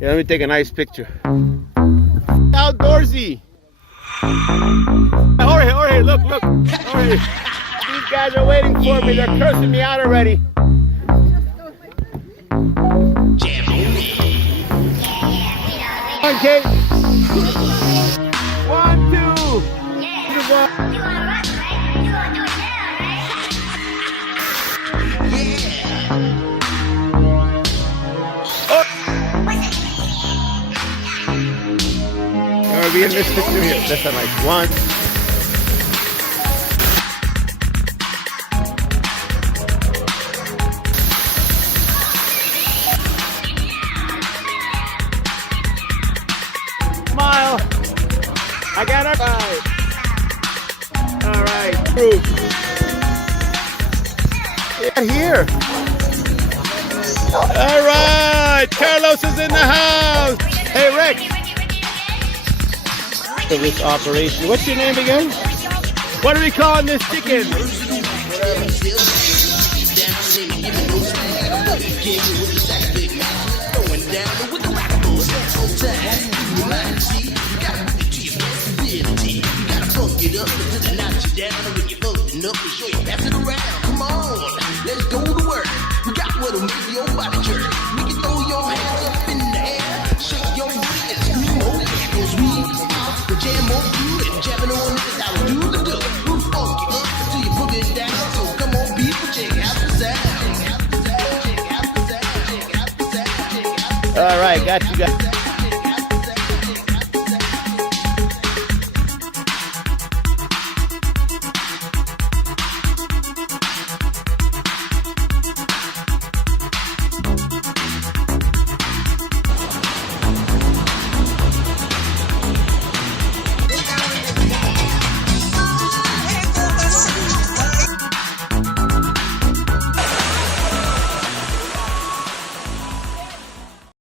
Yeah, let me take a nice picture. Outdoorsy. Jorge, look. Jorge. These guys are waiting for me. They're cursing me out already. Come on, Kate. 1, 2. Be in this picture here. That's a nice one. Smile. I got it right. All right. Proof. Yeah, here. All right. Carlos is in the house. Hey, Rex. For this operation. What's your name again? What are we calling this chicken? Come on, let's go to work. We got what'll make your body jerk. We can throw your hands up in the air, shake your booty and scream, oh yeah, 'cause we jam on you and jamming on it. I will do the do. We'll funk you up until you book it down. So come on, people, check out the sound. All right, got you guys.